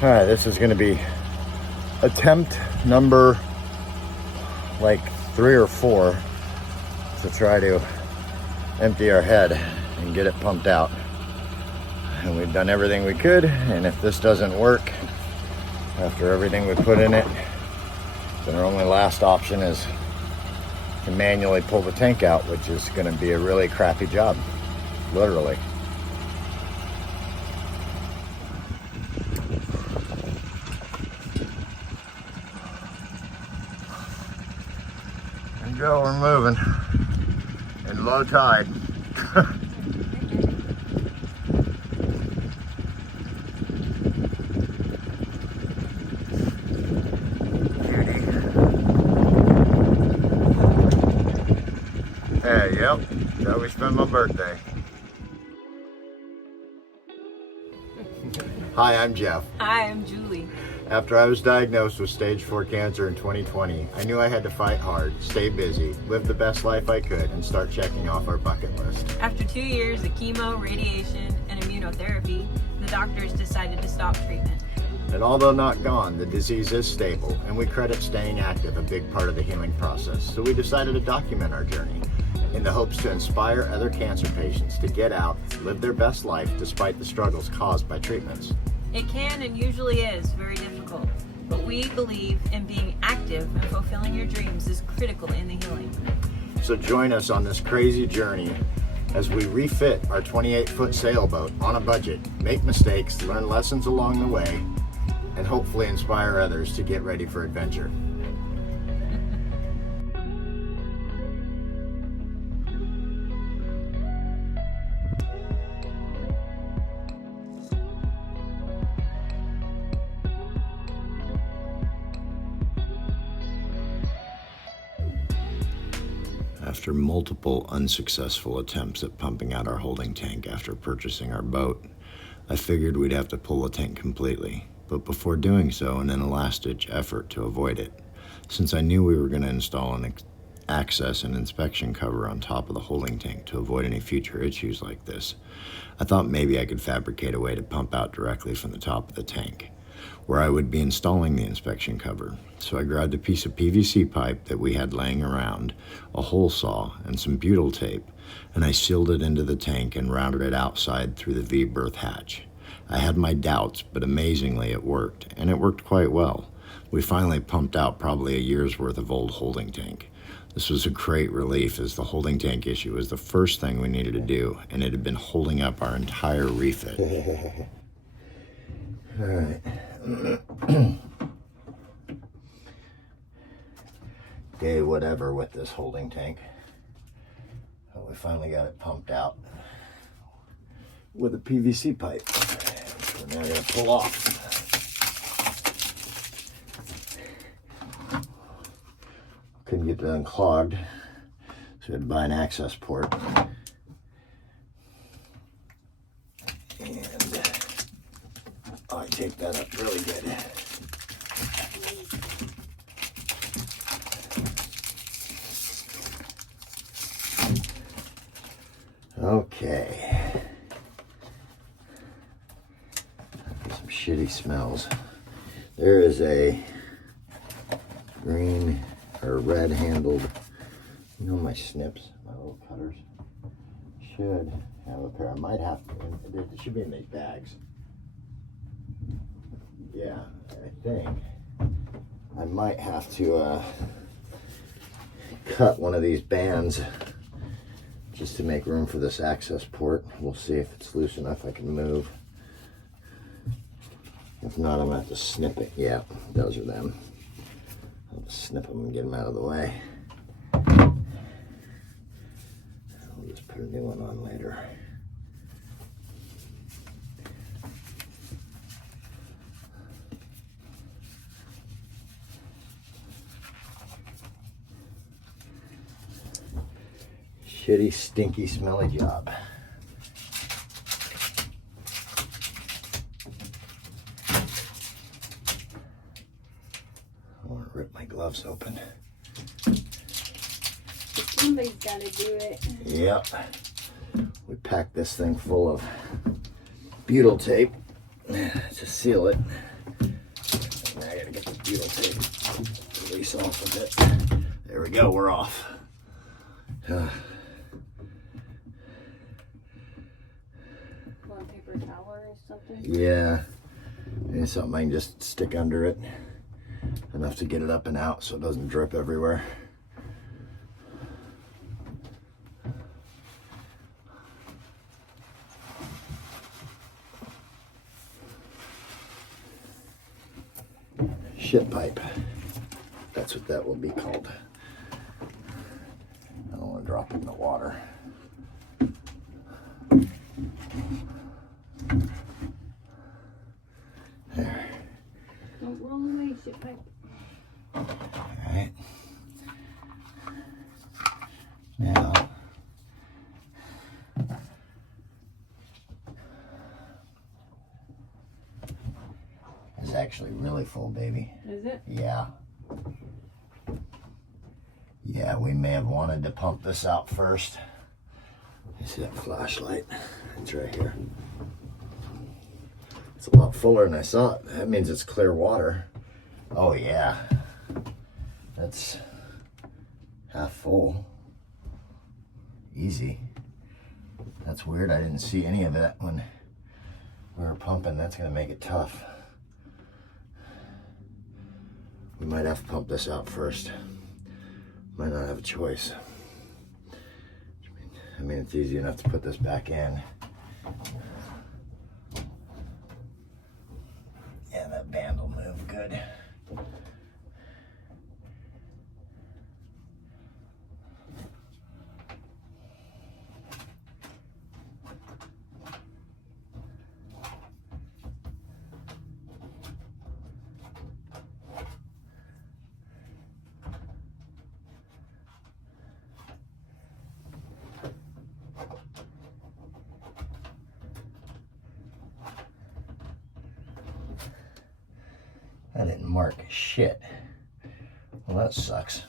All right, this is going to be attempt number like 3 or 4 to try to empty our head and get it pumped out. And we've done everything we could, and if this doesn't work after everything we put in it, then our only last option is to manually pull the tank out, which is going to be a really crappy job, literally. There you go, we're moving in low tide. Hey, yep, that's how we spend my birthday. Hi, I'm Jeff. Hi, I'm Julie. After I was diagnosed with stage 4 cancer in 2020, I knew I had to fight hard, stay busy, live the best life I could, and start checking off our bucket list. After 2 years of chemo, radiation, and immunotherapy, the doctors decided to stop treatment. And although not gone, the disease is stable, and we credit staying active a big part of the healing process. So we decided to document our journey in the hopes to inspire other cancer patients to get out, live their best life despite the struggles caused by treatments. It can and usually is very difficult, but we believe in being active and fulfilling your dreams is critical in the healing. So join us on this crazy journey as we refit our 28-foot sailboat on a budget, make mistakes, learn lessons along the way, and hopefully inspire others to get ready for adventure. After multiple unsuccessful attempts at pumping out our holding tank after purchasing our boat, I figured we'd have to pull the tank completely. But before doing so, in a last-ditch effort to avoid it, since I knew we were going to install an access and inspection cover on top of the holding tank to avoid any future issues like this, I thought maybe I could fabricate a way to pump out directly from the top of the tank, where I would be installing the inspection cover. So I grabbed a piece of PVC pipe that we had laying around, a hole saw, and some butyl tape, and I sealed it into the tank and routed it outside through the V-berth hatch. I had my doubts, but amazingly it worked, and it worked quite well. We finally pumped out probably a year's worth of old holding tank. This was a great relief, as the holding tank issue was the first thing we needed to do, and it had been holding up our entire refit. All right. Okay, whatever with this holding tank. But we finally got it pumped out with a PVC pipe. We're now gonna pull off. Couldn't get it unclogged, so we had to buy an access port. And I take that up really good. Okay. Some shitty smells. There is a green or red handled, you know, my snips, my little cutters. Should have a pair. I might have to, it should be in these bags. Yeah, I think I might have to cut one of these bands just to make room for this access port. We'll see if it's loose enough I can move. If not, I'm gonna have to snip it. Yeah, those are them. I'll just snip them and get them out of the way. I'll just put a new one on later. Shitty, stinky, smelly job. I want to rip my gloves open. Somebody's got to do it. Yep. We packed this thing full of butyl tape to seal it. butyl tape release off of it. There we go, we're off. Want paper towel or something? Yeah, maybe something I can just stick under it. Enough to get it up and out so it doesn't drip everywhere. Shit pipe. That's what that will be called. I don't want to drop it in the water. There. Don't roll away, shit pipe. Alright. Now, it's actually really full, baby. Is it? Yeah. Yeah, we may have wanted to pump this out first. You see that flashlight? It's right here. It's a lot fuller than I thought. That means it's clear water. Oh yeah. That's half full. Easy. That's weird. I didn't see any of that when we were pumping. That's gonna make it tough. We might have to pump this out first. Might not have a choice. I mean, it's easy enough to put this back in. Yeah, that band will move good. I didn't mark shit. Well, that sucks.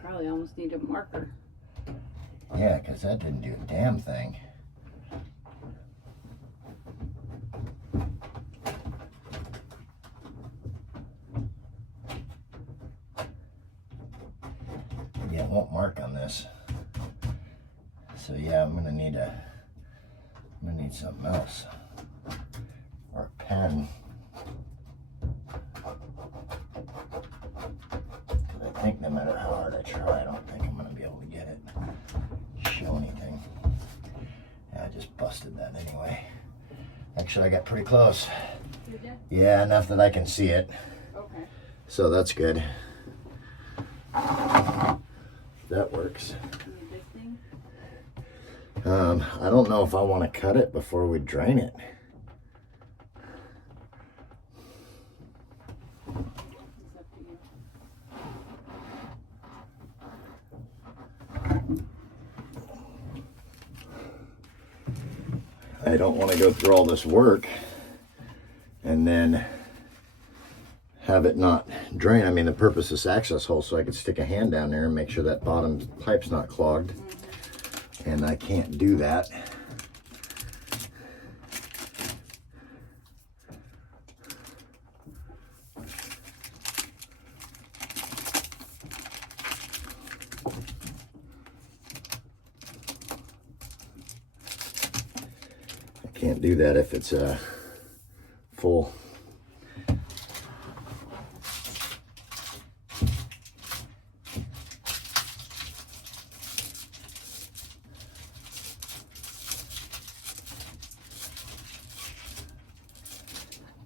Probably almost need a marker. Yeah, because that didn't do a damn thing. Yeah, it won't mark on this. So yeah, I'm gonna need something else. Or a pen. I think no matter how hard I try, I don't think I'm gonna be able to get it show anything. Yeah, I just busted that anyway. Actually, I got pretty close. Did you? Yeah, enough that I can see it. Okay. So that's good. That works. Need this thing? I don't know if I want to cut it before we drain it. It's up to you. I don't want to go through all this work and then have it not drain. I mean, the purpose is access hole, so I could stick a hand down there and make sure that bottom pipe's not clogged. And I can't do that. I can't do that if it's full.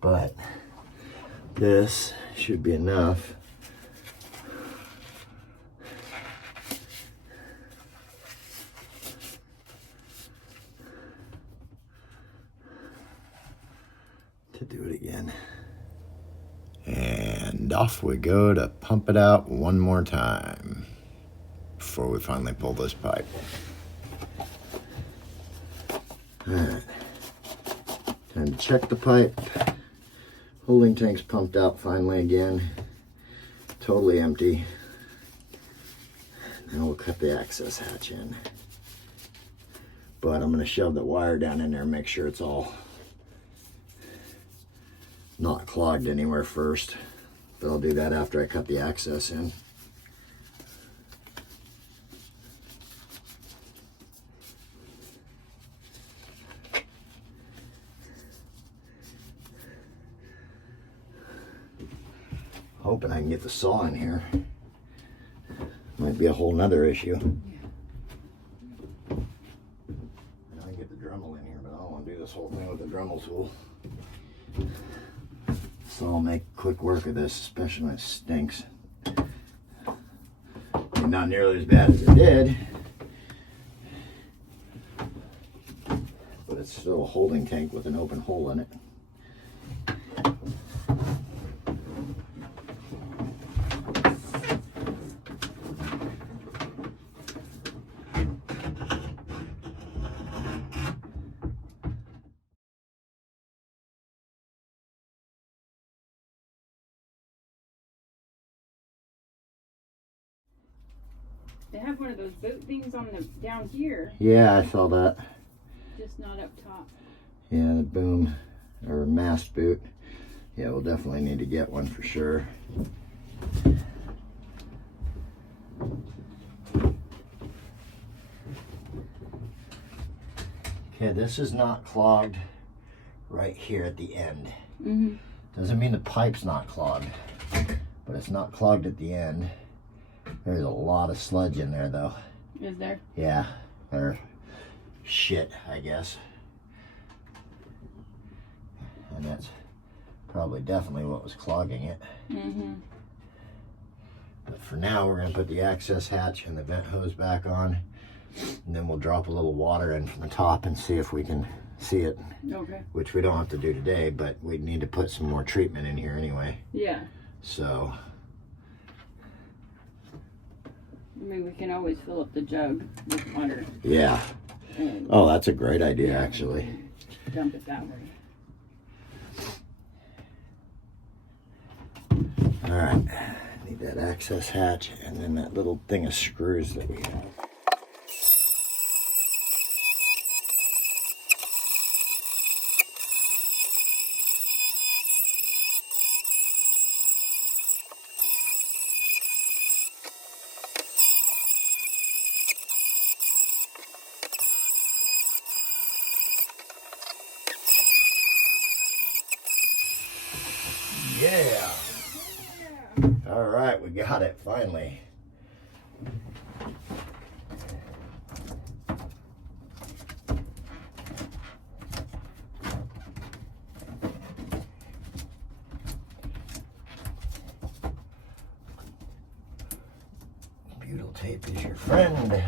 But this should be enough. To do it again. And off we go to pump it out one more time before we finally pull this pipe. All right. Time to check the pipe. Holding tank's pumped out finally again. Totally empty. Now we'll cut the access hatch in. But I'm gonna shove the wire down in there and make sure it's all not clogged anywhere first, but I'll do that after I cut the access in. Hoping I can get the saw in here. Might be a whole nother issue. I can get the Dremel in here, but I don't want to do this whole thing with the Dremel tool. So I'll make quick work of this, especially when it stinks. Not nearly as bad as it did, but it's still a holding tank with an open hole in it. They have one of those boot things on the down here, Yeah, I saw that. just not up top. Yeah, the boom or mast boot. Yeah, we'll definitely need to get one for sure. Okay, this is not clogged right here at the end. Mm-hmm. Doesn't mean the pipe's not clogged, but it's not clogged at the end. There's a lot of sludge in there though. Is there? Yeah, or shit, I guess. And that's probably definitely what was clogging it. Mm-hmm. But for now, we're going to put the access hatch and the vent hose back on, and then we'll drop a little water in from the top and see if we can see it, Okay. which we don't have to do today, but we need to put some more treatment in here anyway. Yeah. So, I mean, we can always fill up the jug with water yeah. and Oh, that's a great idea, actually. dump it that way. All right, need that access hatch and then that little thing of screws that we have. Yeah. All right, we got it finally. Butyl tape is your friend.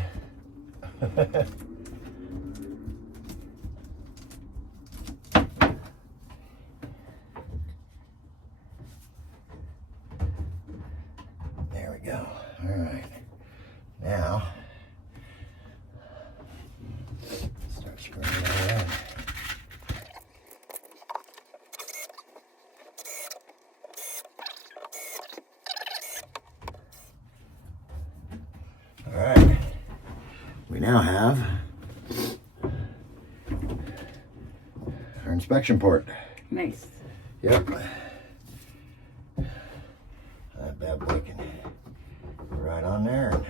There we go. All right. Now, start screwing that in. All right. We now have our inspection port. Nice. Yep. That bad boy can go right on there.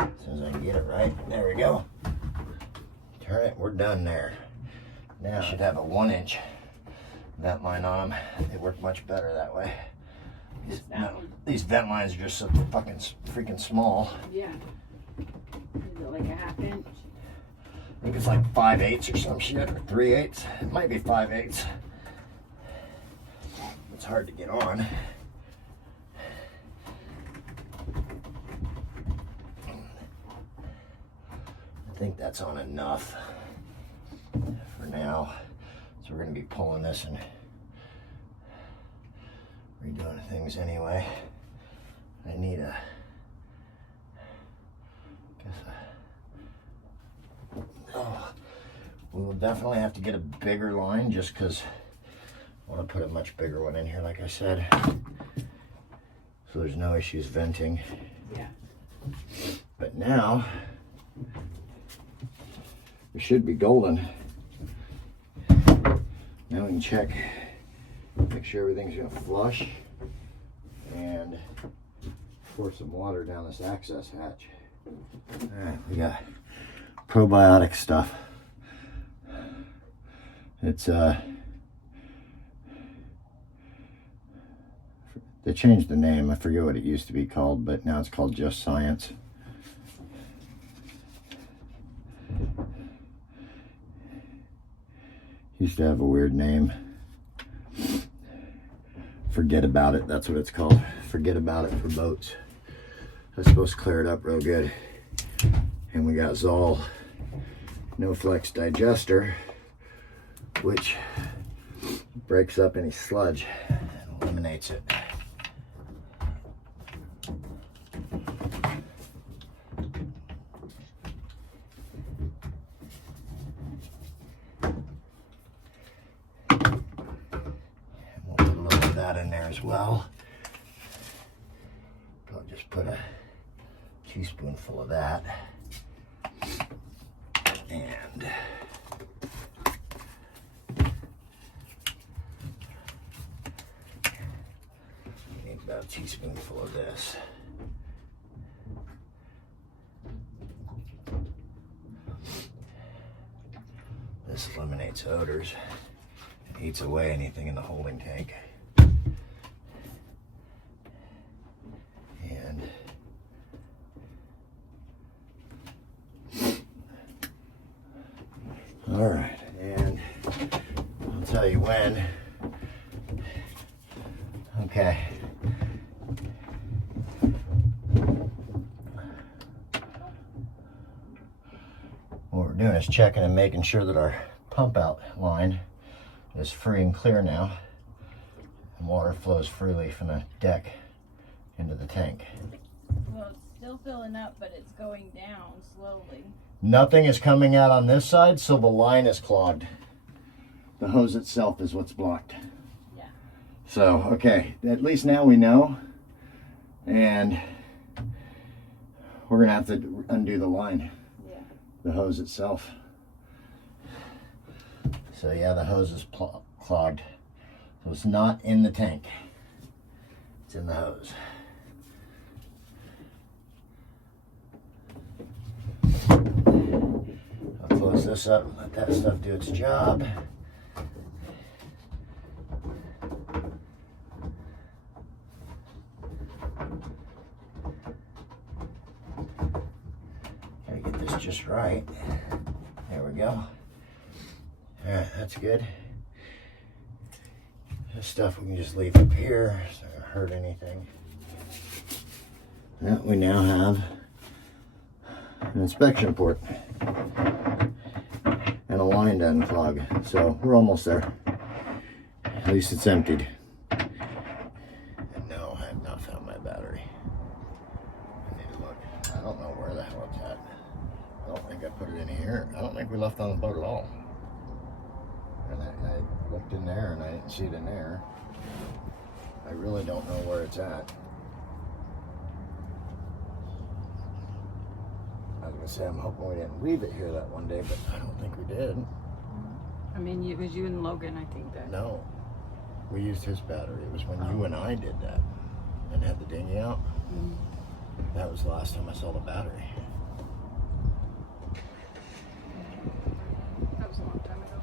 As soon as I can get it right, there we go. Turn it, we're done there. Now I should have a 1-inch vent line on them. They work much better that way. These vent lines are just so fucking freaking small. Yeah. Is it like a 1/2 inch? I think it's like 5/8 or some shit, or 3/8. It might be 5/8. It's hard to get on. I think that's on enough for now. So we're going to be pulling this and redoing things anyway. I need a, oh, we will definitely have to get a bigger line just because I want to put a much bigger one in here, like I said. So there's no issues venting. Yeah. But now, We should be golden. Now we can check, make sure everything's gonna flush, and pour some water down this access hatch. All right, we got probiotic stuff. It's they changed the name. I forget what it used to be called, but now it's called Just Science. Used to have a weird name. Forget About It, that's what it's called. Forget About It for boats. That's supposed to clear it up real good. And we got Zoll No Flex Digester, which breaks up any sludge and eliminates it. In there as well. I'll just put a teaspoonful of that, and we need about a teaspoonful of this. This eliminates odors and eats away anything in the holding tank. All right, and I'll tell you when. Okay. What we're doing is checking and making sure that our pump out line is free and clear now, and water flows freely from the deck into the tank. Well, it's still filling up, but it's going down slowly. Nothing is coming out on this side, so the line is clogged. The hose itself is what's blocked. Yeah. So, okay, at least now we know. And we're gonna have to undo the line. Yeah. The hose itself. So yeah, the hose is clogged. So it's not in the tank. It's in the hose. I'll close this up and let that stuff do its job. Gotta get this just right. There we go. Alright, that's good. This stuff we can just leave up here, so it doesn't hurt anything. Now we now have an inspection port and a line to unclog. So we're almost there. At least it's emptied. And no, I have not found my battery. I need to look. I don't know where the hell it's at. I don't think I put it in here. I don't think we left on the boat at all. And I looked in there and I didn't see it in there. I really don't know where it's at. I was gonna say I'm hoping we didn't leave it here that one day, but I don't think we did. I mean, it was you and Logan, I think that. No, we used his battery. It was when you and I did that and had the dinghy out. That was the last time I saw the battery. That was a long time ago.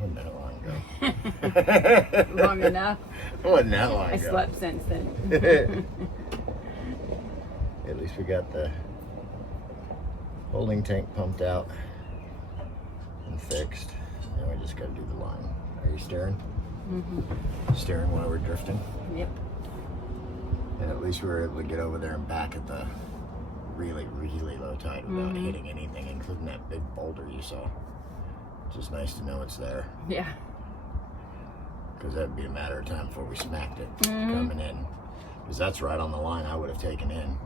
Wasn't that long ago? Long enough. Wasn't that long I ago? slept since then. At least we got the holding tank pumped out and fixed. Now we just got to do the line. Are you steering? Mm-hmm. Steering while we're drifting? Yep. And at least we were able to get over there and back at the really, really low tide without hitting anything, including that big boulder you saw. It's just nice to know it's there. Yeah. Because that would be a matter of time before we smacked it coming in. Because that's right on the line I would have taken in.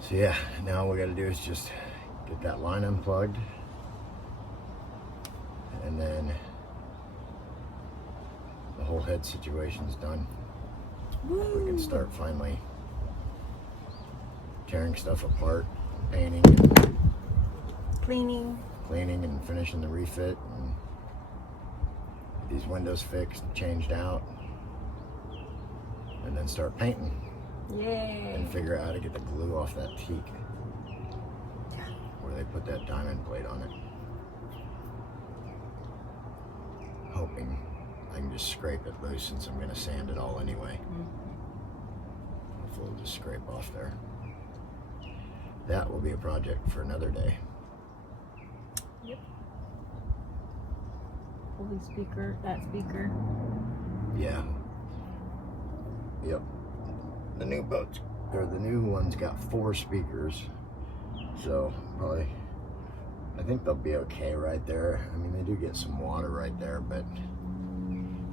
So yeah, now all we got to do is just get that line unplugged, and then the whole head situation's done. Woo. We can start finally tearing stuff apart, painting, Cleaning. and finishing the refit, and get these windows fixed, changed out, and then start painting Yay. and figure out how to get the glue off that teak where they put that diamond plate on it. Hoping I can just scrape it loose since I'm going to sand it all anyway. Hopefully it'll just scrape off there. That will be a project for another day. Yep. Holy speaker, that speaker. Yeah. Yep. The new boats, or the new one's got 4 speakers. So probably, I think they'll be okay right there. I mean, they do get some water right there, but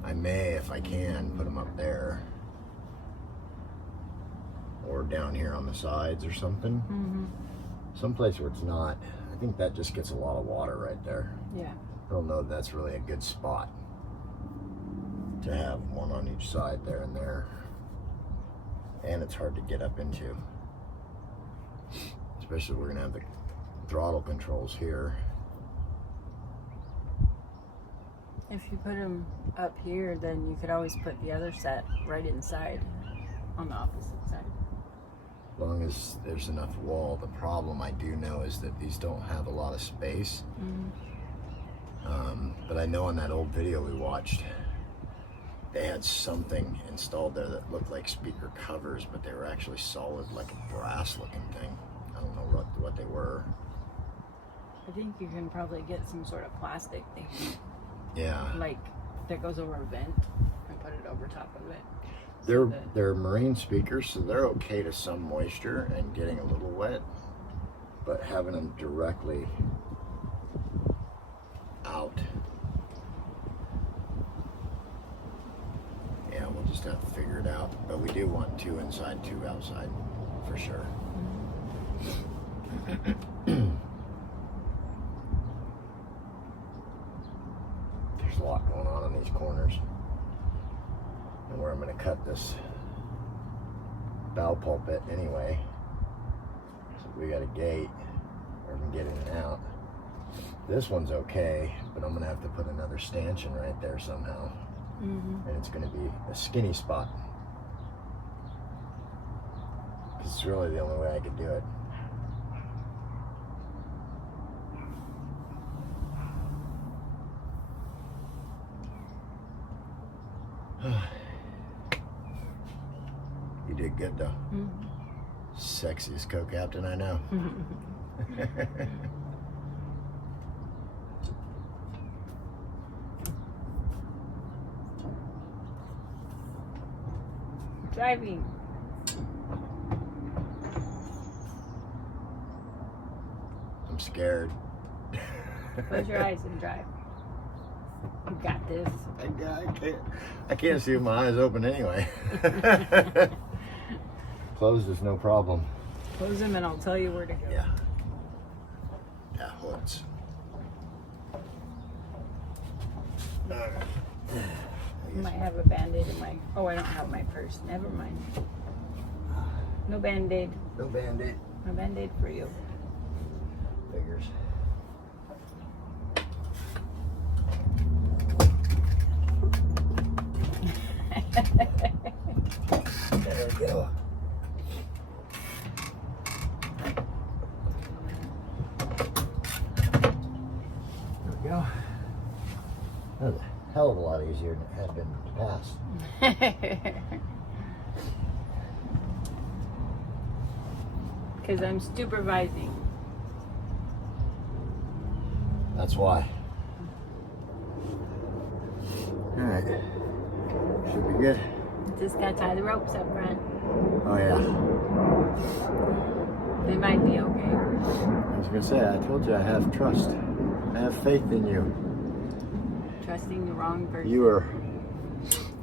I may, if I can, put them up there. Or down here on the sides or something. Someplace where it's not. I think that just gets a lot of water right there. Yeah. I don't know if that's really a good spot to have one on each side there and there. And it's hard to get up into. Especially we're gonna have the throttle controls here. If you put them up here, then you could always put the other set right inside on the opposite side. As long as there's enough wall. The problem I do know is that these don't have a lot of space. But I know on that old video we watched, they had something installed there that looked like speaker covers, but they were actually solid, like a brass looking thing. I don't know what they were. I think you can probably get some sort of plastic thing, Yeah. like that goes over a vent, and put it over top of it. They're marine speakers, so they're okay to some moisture and getting a little wet, but having them directly out, yeah, we'll just have to figure it out. But we do want 2 inside, 2 outside, for sure. There's a lot going on in these corners. And where I'm going to cut this bow pulpit anyway. So we got a gate where we can get in and out. This one's okay, but I'm going to have to put another stanchion right there somehow. And it's going to be a skinny spot. Because it's really the only way I could do it. You did good though. Sexiest co-captain I know. Driving. I'm scared. Close your eyes and drive. You got this. I can't see with my eyes open anyway. Closed is no problem. Close them and I'll tell you where to go. Yeah. Yeah, hoods. I might have a band-aid in my... Oh, I don't have my purse. Never mind. No band-aid. No band-aid. No band-aid for you. Figures. There we go. There we go. That was a hell of a lot easier than it had been in the past. Because I'm supervising. That's why. Alright. Should be good. Just gotta tie the ropes up front. Oh yeah. They might be okay. I was gonna say, I told you I have trust. I have faith in you. Trusting the wrong person. You are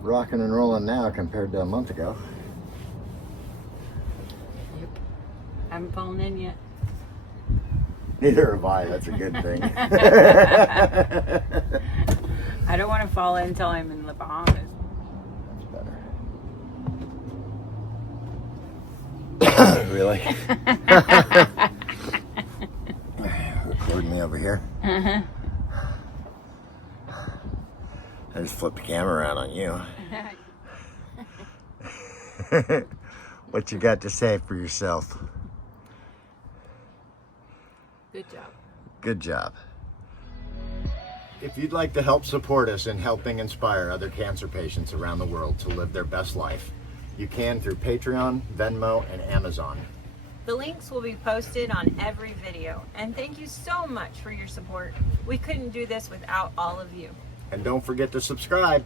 rocking and rolling now compared to a month ago. Yep. Haven't fallen in yet. Neither have I. That's a good thing. I don't want to fall in until I'm in the Bahamas. That's better. really. Recording me over here. Uh-huh. I just flipped the camera around on you. What you got to say for yourself? Good job. Good job. If you'd like to help support us in helping inspire other cancer patients around the world to live their best life, you can through Patreon, Venmo, and Amazon. The links will be posted on every video. And thank you so much for your support. We couldn't do this without all of you. And don't forget to subscribe.